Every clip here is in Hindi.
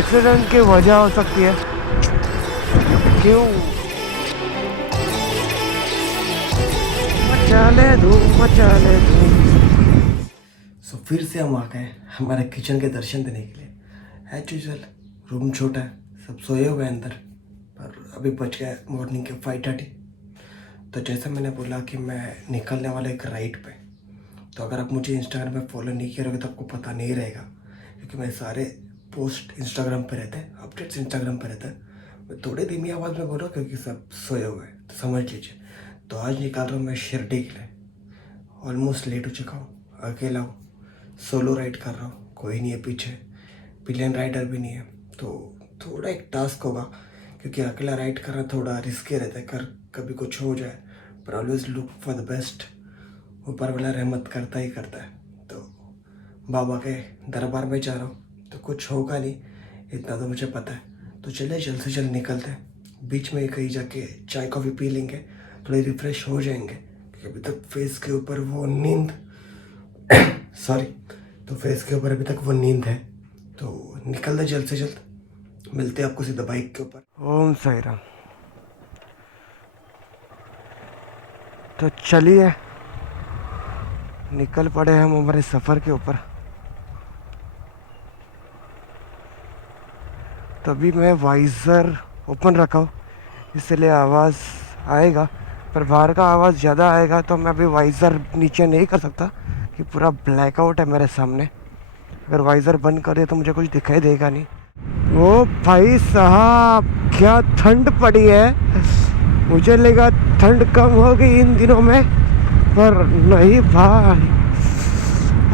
एक्सीडेंट की वजह हो सकती है। क्यों मचा ले धूम, मचा ले धूम। सो फिर से हम आ गए हमारे किचन के दर्शन देने के लिए। एज यूजल रूम छोटा है, सब सोए हुए हैं अंदर, पर अभी बच गए मॉर्निंग के 5:30। तो जैसा मैंने बोला कि मैं निकलने वाला एक राइड पे, तो अगर आप मुझे इंस्टाग्राम पे फॉलो नहीं किए रहोगे तो आपको पता नहीं रहेगा, क्योंकि मैं सारे पोस्ट इंस्टाग्राम पे रहते हैं, अपडेट्स इंस्टाग्राम पे रहते हैं। मैं थोड़ी धीमी आवाज़ में बोल रहा हूँ क्योंकि सब सोए हुए हैं, तो समझ लीजिए। तो आज निकाल रहा हूँ मैं शिरडी के लिए। ऑलमोस्ट लेट हो चुका हूँ, अकेला हूँ, सोलो राइड कर रहा हूँ, कोई नहीं है पीछे, पिलियन राइडर भी नहीं है। तो थोड़ा एक टास्क होगा, क्योंकि अकेला राइड करना थोड़ा रिस्की रहता है, कभी कुछ हो जाए। पर always look for the best, ऊपर वाला रहमत करता ही करता है। तो बाबा के दरबार में जा रहा हूँ तो कुछ होगा नहीं, इतना तो मुझे पता है। तो चलिए जल्द से जल्द निकलते हैं, बीच में कहीं जाके चाय कॉफ़ी पी लेंगे, थोड़े रिफ़्रेश हो जाएंगे, क्योंकि अभी तक फेस के ऊपर वो नींद सॉरी, तो फेस के ऊपर अभी तक वो नींद है। तो निकल दे जल्द से जल्द, मिलते हैं आपको सीधा बाइक के ऊपर। ओम साई राम। तो चलिए निकल पड़े हम हमारे सफ़र के ऊपर। तभी मैं वाइज़र ओपन रखा हूँ, इसलिए आवाज़ आएगा, पर बाहर का आवाज़ ज़्यादा आएगा तो मैं अभी वाइज़र नीचे नहीं कर सकता कि पूरा ब्लैकआउट है मेरे सामने। अगर वाइज़र बंद कर दिया तो मुझे कुछ दिखाई देगा नहीं। ओ भाई साहब, क्या ठंड पड़ी है। मुझे लगा ठंड कम हो गई इन दिनों में, पर नहीं भाई।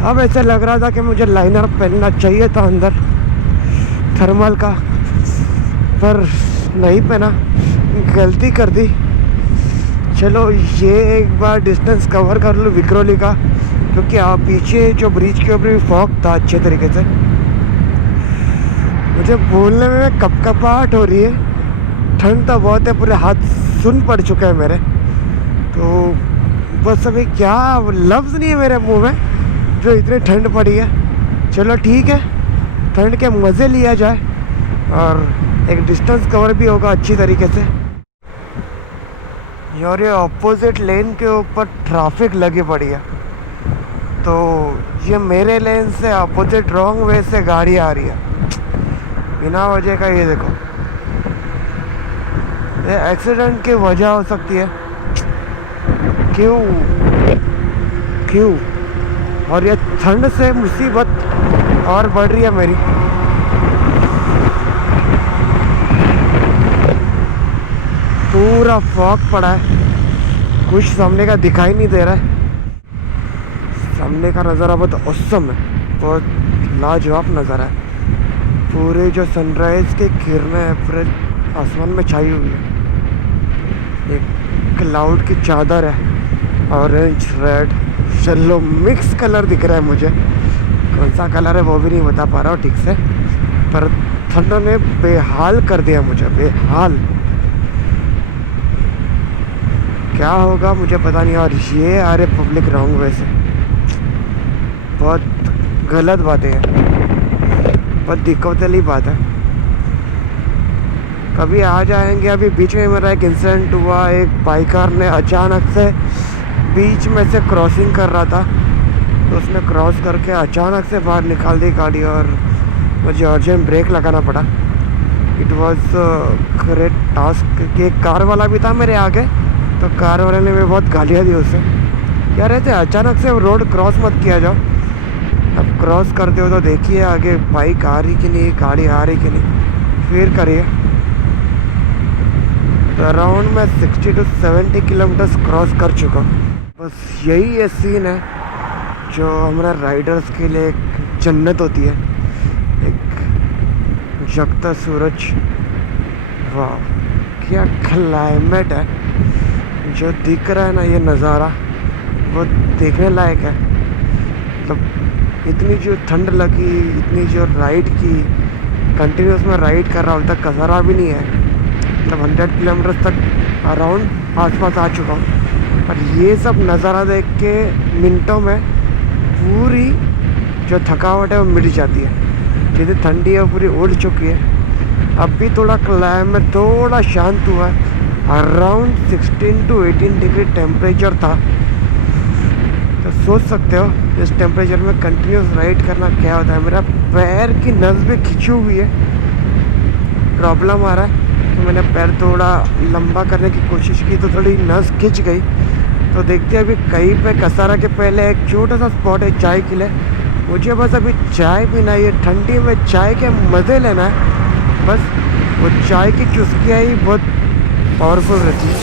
अब ऐसा लग रहा था कि मुझे लाइनर पहनना चाहिए था अंदर थर्मल का, पर नहीं पहना, गलती कर दी। चलो ये एक बार डिस्टेंस कवर कर लूँ विक्रोली का, क्योंकि आप पीछे जो ब्रिज के ऊपर भी फॉग था अच्छे तरीके से। मुझे बोलने में कपकपाहट हो रही है, ठंड तो बहुत है, पूरे हाथ सुन पड़ चुके हैं मेरे। तो बस अभी क्या लफ्ज़ नहीं है मेरे मुंह में जो इतनी ठंड पड़ी है। चलो ठीक है, ठंड के मज़े लिया जाए और एक डिस्टेंस कवर भी होगा अच्छी तरीके से। और ये ऑपोजिट लेन के ऊपर ट्रैफिक लगी पड़ी है, तो ये मेरे लेन से अपोजिट रॉन्ग वे से गाड़ी आ रही है बिना वजह का। ये देखो, ये एक्सीडेंट की वजह हो सकती है। क्यों क्यों और ये ठंड से मुसीबत और बढ़ रही है मेरी। पूरा फॉग पड़ा है, कुछ सामने का दिखाई नहीं दे रहा है। सामने का नज़ारा बहुत औसम है, बहुत लाजवाब नज़ारा है। पूरे जो सनराइज़ के किरणें पूरे आसमान में छाई हुई है। एक क्लाउड की चादर है, orange red yellow mix colour दिख रहा है मुझे। कौन सा कलर है वो भी नहीं बता पा रहा हूँ ठीक से, पर ठंड ने बेहाल कर दिया मुझे, बेहाल। क्या होगा मुझे पता नहीं। और ये आ रहे पब्लिक रॉन्ग वे से, बहुत गलत बातें हैं, बहुत दिक्कत वाली बात है। कभी आ जाएंगे। अभी बीच में मेरा एक इंसिडेंट हुआ, एक बाइकर ने अचानक से बीच में से क्रॉसिंग कर रहा था, तो उसने क्रॉस करके अचानक से बाहर निकाल दी गाड़ी और मुझे अर्जेंट ब्रेक लगाना पड़ा। It was great task. एक कार वाला भी था मेरे आगे, तो कार वाले ने भी बहुत गालियाँ दी उसे। यार ऐसे अचानक से रोड क्रॉस मत किया जाओ, अब क्रॉस करते हो तो देखिए आगे बाइक आ रही कि नहीं, गाड़ी आ रही कि नहीं, फिर करिए। तो अराउंड मैं 60 to 70 किलोमीटर्स क्रॉस कर चुका हूँ। बस यही ये सीन है जो हमारे राइडर्स के लिए एक जन्नत होती है, एक जगता सूरज। वाह क्या क्लाइमेट है, जो दिख रहा है ना ये नज़ारा, वो देखने लायक है। मतलब इतनी जो ठंड लगी, इतनी जो राइड की, कंटिन्यूस में राइड कर रहा हूँ, तक कसरा भी नहीं है। मतलब 100 किलोमीटर तक अराउंड आसपास आ चुका हूँ, पर ये सब नज़ारा देख के मिनटों में पूरी जो थकावट है वो मिट जाती है। जितनी ठंडी है वो पूरी उड़ चुकी है। अब भी थोड़ा क्लाइमेट थोड़ा शांत हुआ है। अराउंड 16 to 18 डिग्री टेम्परेचर था। तो सोच सकते हो इस टेम्परेचर में कंटिन्यूस राइड करना क्या होता है। मेरा पैर की नस भी खिंची हुई है, प्रॉब्लम आ रहा है। तो मैंने पैर थोड़ा लंबा करने की कोशिश की तो थोड़ी नस खिंच गई। तो देखते हैं अभी कहीं पे कसारा के पहले एक छोटा सा स्पॉट है चाय के लिए। मुझे बस अभी चाय पीना है, ये ठंडी में चाय के मज़े लेना है। बस वो चाय की चुस्कियाँ ही बहुत पावरफुल रहती है।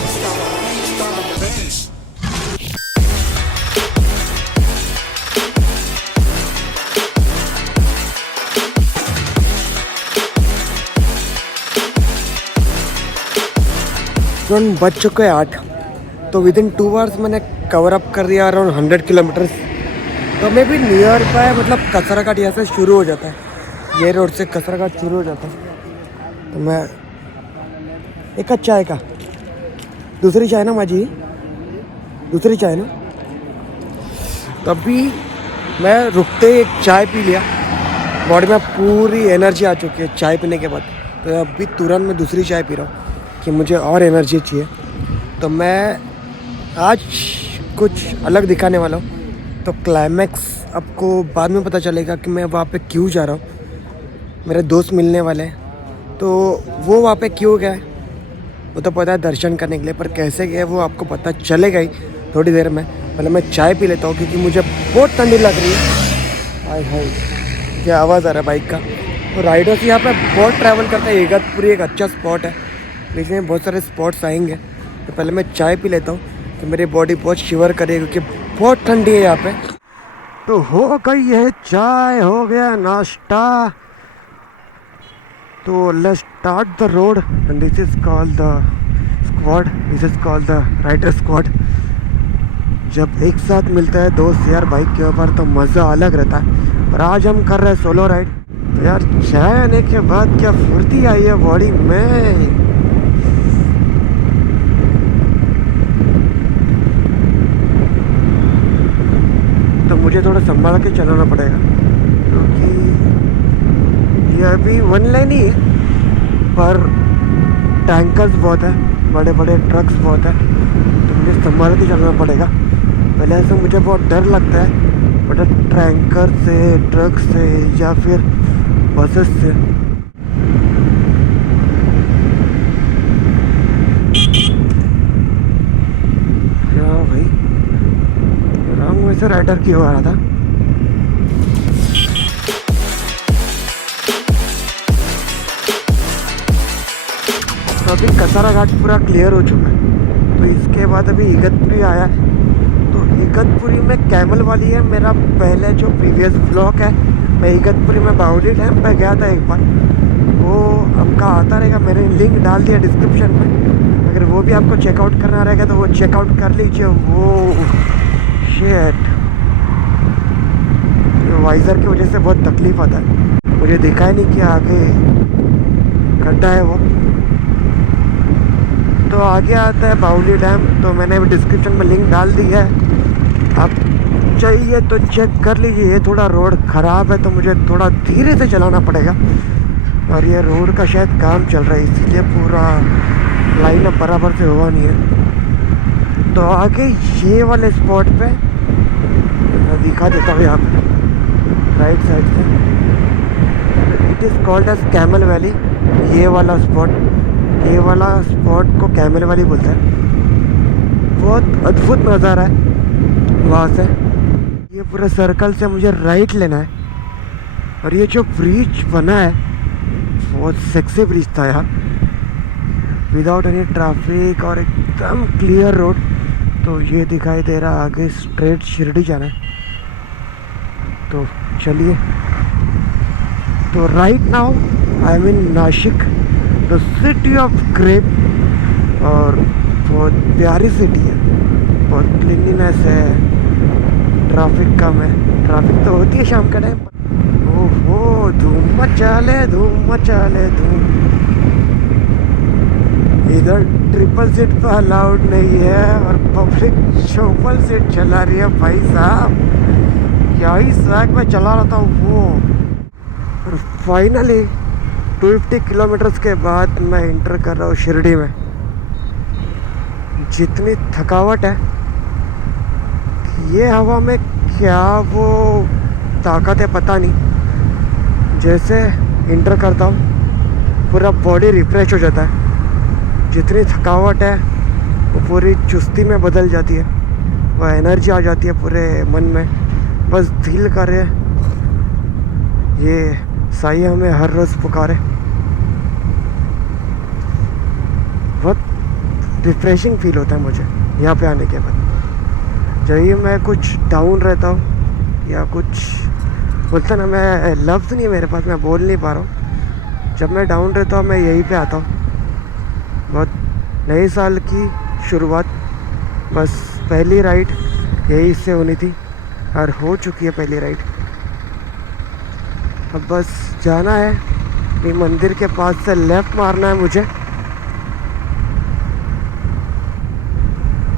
तुरंत बज चुके हैं 8। तो विद इन 2 आवर्स मैंने कवर अप कर दिया अराउंड 100 किलोमीटर्स। तो मैं भी नियर बाय मतलब कसराघाट यहाँ से शुरू हो जाता है। ये रोड से कसराघाट शुरू हो जाता है। तो मैं एक कप चाय का दूसरी चाय ना माजी, दूसरी चाय ना। तभी मैं रुकते ही एक चाय पी लिया। बॉडी में पूरी एनर्जी आ चुकी है चाय पीने के बाद। तो अभी तुरंत मैं दूसरी चाय पी रहा हूँ कि मुझे और एनर्जी चाहिए। तो मैं आज कुछ अलग दिखाने वाला हूँ। तो क्लाइमैक्स आपको बाद में पता चलेगा कि मैं वहाँ पे क्यों जा रहा हूँ। मेरे दोस्त मिलने वाले हैं तो वो वहाँ पे क्यों गए वो तो पता है, दर्शन करने के लिए। पर कैसे गए वो आपको पता चलेगा ही थोड़ी देर में। पहले मैं चाय पी लेता हूँ क्योंकि मुझे बहुत ठंडी लग रही है। हाय हाय क्या आवाज़ आ रहा है बाइक का। तो राइडर्स यहाँ पे बहुत ट्रैवल करते हैं। इगतपुरी एक अच्छा स्पॉट है, बीच में बहुत सारे स्पॉट्स आएंगे। तो पहले मैं चाय पी लेता हूँ कि मेरी बॉडी बहुत शिवर करे क्योंकि बहुत ठंडी है यहाँ पे। तो हो गई है चाय, हो गया नाश्ता। तो let's start the road and this is called the squad, this is called the rider squad. जब एक साथ मिलता है दोस्त यार बाइक के ऊपर तो मज़ा अलग रहता है। पर आज हम कर रहे हैं सोलो राइड। तो यार चाय आने के बाद क्या फुर्ती आई है बॉडी में। तो मुझे थोड़ा संभाल के चलाना पड़ेगा क्योंकि ये अभी वन लाइन ही है पर टैंकर्स बहुत है, बड़े बड़े ट्रक्स बहुत है। तो मुझे संभाल के चलना पड़ेगा। पहले से मुझे बहुत डर लगता है बड़े टैंकर से, ट्रक से या फिर बसेस से। क्या भाई रंग वैसे राइडर क्यों आ रहा था। तो अभी कसारा घाट पूरा क्लियर हो चुका है। तो इसके बाद अभी इगतपुरी आया है। तो इगतपुरी में कैमल वाली है। मेरा पहले जो प्रीवियस ब्लॉग है मैं इगतपुरी में बाउली डैम पे गया था एक बार, वो आपका आता रहेगा। मैंने लिंक डाल दिया डिस्क्रिप्शन में। अगर वो भी आपको चेकआउट करना रहेगा तो वो चेकआउट कर लीजिए। वो शेट वाइज़र की वजह से बहुत तकलीफ आता है। मुझे देखा ही नहीं कि आगे गड्ढा है वो। तो आगे आता है बाउली डैम। तो मैंने डिस्क्रिप्शन में लिंक डाल दी है, आप चाहिए तो चेक कर लीजिए। ये थोड़ा रोड ख़राब है तो मुझे थोड़ा धीरे से चलाना पड़ेगा। और ये रोड का शायद काम चल रहा है इसीलिए पूरा लाइन अब बराबर से हुआ नहीं है। तो आगे ये वाले स्पॉट पे मैं दिखा देता हूँ यहाँ पे राइट साइड से। It is called as camel valley. ये वाला स्पॉट को कैमल वैली बोलते हैं। बहुत अद्भुत नज़ारा है वहाँ से। ये पूरा सर्कल से मुझे राइट लेना है। और ये जो ब्रिज बना है बहुत सेक्सी ब्रिज था यार, विदाउट एनी ट्रैफिक और एकदम क्लियर रोड। तो ये दिखाई दे रहा आगे स्ट्रेट शिरडी जाना है। तो चलिए। तो right now I am in Nashik, the city of grape. और बहुत प्यारी सिटी है, बहुत क्लीनिनेस है, ट्रैफिक कम है। ट्रैफिक तो होती है शाम का टाइम। ओहो धूम मचा ले धूम। इधर ट्रिपल सीट पे अलाउड नहीं है और पब्लिक ट्रिपल सीट चला रही है। भाई साहब क्या ही स्वैग में चला रहा था वो। फाइनली 250 किलोमीटर्स के बाद मैं इंटर कर रहा हूँ शिरडी में। जितनी थकावट है, ये हवा में क्या वो ताकत है पता नहीं। जैसे इंटर करता हूँ पूरा बॉडी रिफ्रेश हो जाता है। जितनी थकावट है वो पूरी चुस्ती में बदल जाती है, वो एनर्जी आ जाती है पूरे मन में। बस दिल करे ये साई हमें हर रोज़ पुकारे। बहुत रिफ्रेशिंग फील होता है मुझे यहाँ पे आने के बाद। जब भी मैं कुछ डाउन रहता हूँ या कुछ बोलता ना, मैं लफ्ज़ नहीं है मेरे पास, मैं बोल नहीं पा रहा हूँ। जब मैं डाउन रहता हूँ मैं यहीं पे आता हूँ। बहुत नए साल की शुरुआत, बस पहली राइड यही से होनी थी और हो चुकी है पहली राइड। अब बस जाना है, ये मंदिर के पास से लेफ़्ट मारना है मुझे।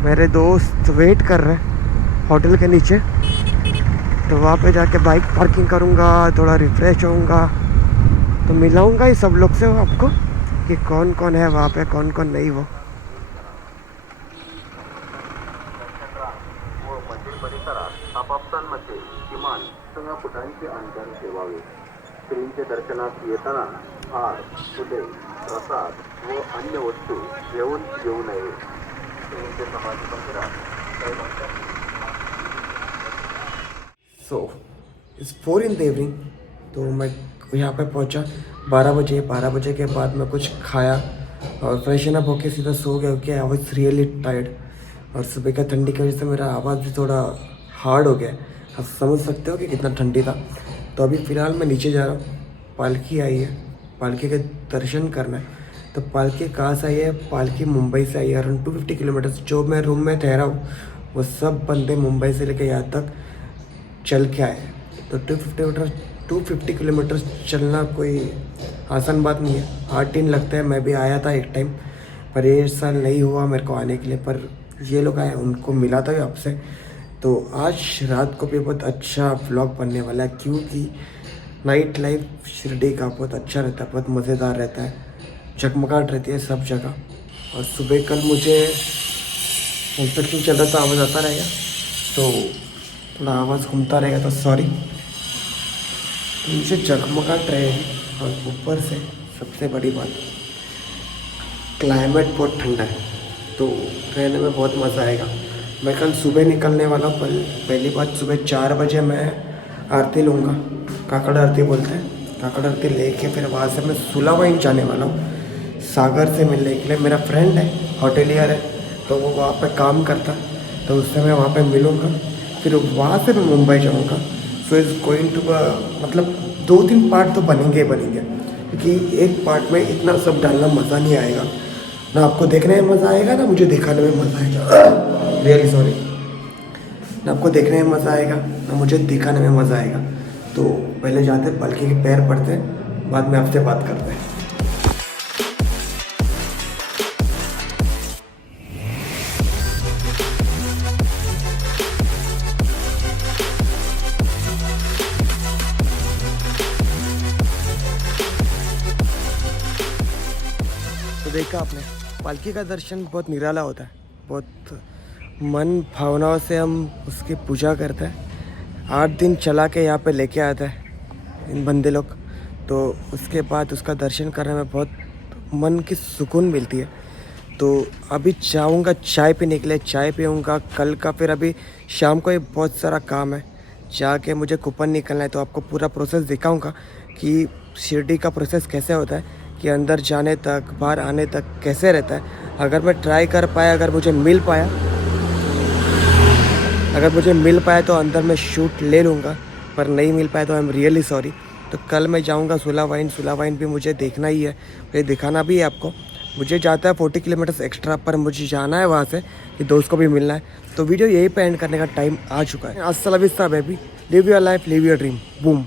मेरे दोस्त वेट कर रहे हैं होटल के नीचे, तो वहाँ पे जाके बाइक पार्किंग करूँगा, थोड़ा रिफ़्रेश होऊंगा, तो मिलाऊंगा ही सब लोग से आपको कि कौन कौन है वहाँ पे, कौन कौन नहीं। वो मंदिर परिसरात आपापसांमध्ये किमान 6 फुटांचे अंतर ठेवावे. श्रींचे दर्शनात येताना हार, फुले, प्रसाद व अन्य वस्तू घेऊन येऊ नये. श्रींचे समाधी मंदिरात so it's 4 in the evening. तो मैं यहाँ पे पहुँचा 12 बजे। 12 बजे के बाद मैं कुछ खाया और फ्रेशन अप होके सीधा सो गया क्योंकि आई वाज रियली टायर्ड। और सुबह का ठंडी की वजह से मेरा आवाज़ भी थोड़ा हार्ड हो गया। आप समझ सकते हो कि कितना ठंडी था। तो अभी फ़िलहाल मैं नीचे जा रहा हूँ, पालकी आई है, पालकी के दर्शन करना है। तो पालकी कहाँ से आई है? पालकी मुंबई से आई है, अराउंड 250 किलोमीटर्स। जो मैं रूम में ठहरा हूँ वो सब बंदे मुंबई से लेकर यहाँ तक चल के आए। तो 250 किलोमीटर चलना कोई आसान बात नहीं है, 8 दिन लगता है। मैं भी आया था एक टाइम, पर ये साल नहीं हुआ मेरे को आने के लिए। पर ये लोग आए, उनको मिला था आपसे। तो आज रात को भी बहुत अच्छा व्लॉग बनने वाला है, क्योंकि नाइट लाइफ शिरडी का बहुत अच्छा रहता है, बहुत मज़ेदार रहता है, जगमगाहट रहती है सब जगह। और सुबह कल मुझे कंस्ट्रक्शन चल रहा था, आवाज़ आता रहेगा, तो थोड़ा आवाज़ घूमता रहेगा तो सॉरी। तो मुझे जगमगाहट रहेगी। और ऊपर से सबसे बड़ी बात, क्लाइमेट बहुत ठंडा है, तो रहने में बहुत मज़ा आएगा। मैं कल सुबह निकलने वाला हूँ। पहली बात, सुबह 4 बजे मैं आरती लूँगा, काकड़ आरती बोलते हैं। काकड़ आरती लेके फिर वहाँ से मैं सुलावाइन जाने वाला हूँ सागर से मिलने के लिए। मेरा फ्रेंड है, होटेलियर है, तो वो वहाँ पे काम करता है, तो उससे मैं वहाँ पे मिलूँगा। फिर वहाँ से मैं मुंबई जाऊँगा। सो इज़ गोइंग टू मतलब 2-3 पार्ट तो बनेंगे ही बनेंगे, क्योंकि एक पार्ट में इतना सब डालना मज़ा नहीं आएगा। ना आपको देखने में मज़ा आएगा, ना मुझे दिखाने में मज़ा आएगा। Really sorry. ना आपको देखने में मज़ा आएगा, ना मुझे दिखाने में मज़ा आएगा। तो पहले जाते पालकी के पैर पड़ते हैं, बाद में आपसे बात करते हैं। तो देखा आपने, पालकी का दर्शन बहुत निराला होता है, बहुत मन भावनाओं से हम उसकी पूजा करते हैं। 8 दिन चला के यहाँ पे लेके आता है इन बंदे लोग, तो उसके बाद उसका दर्शन करने में बहुत मन की सुकून मिलती है। तो अभी जाऊँगा चाय पीने के लिए, चाय पीऊँगा कल का। फिर अभी शाम को ही बहुत सारा काम है, जाके मुझे कूपन निकलना है। तो आपको पूरा प्रोसेस दिखाऊँगा कि शिरडी का प्रोसेस कैसे होता है, कि अंदर जाने तक बाहर आने तक कैसे रहता है। अगर मैं ट्राई कर पाया, अगर मुझे मिल पाया तो अंदर मैं शूट ले लूँगा, पर नहीं मिल पाया तो आई एम रियली सॉरी। तो कल मैं जाऊँगा सुलावाइन भी मुझे देखना ही है, मुझे दिखाना भी है आपको। मुझे जाता है 40 किलोमीटर्स एक्स्ट्रा, पर मुझे जाना है वहाँ से कि दोस्त को भी मिलना है। तो वीडियो यहीं पे एंड करने का टाइम आ चुका है। अस्सलाम वालेकुम baby, live your life, live your dream, boom.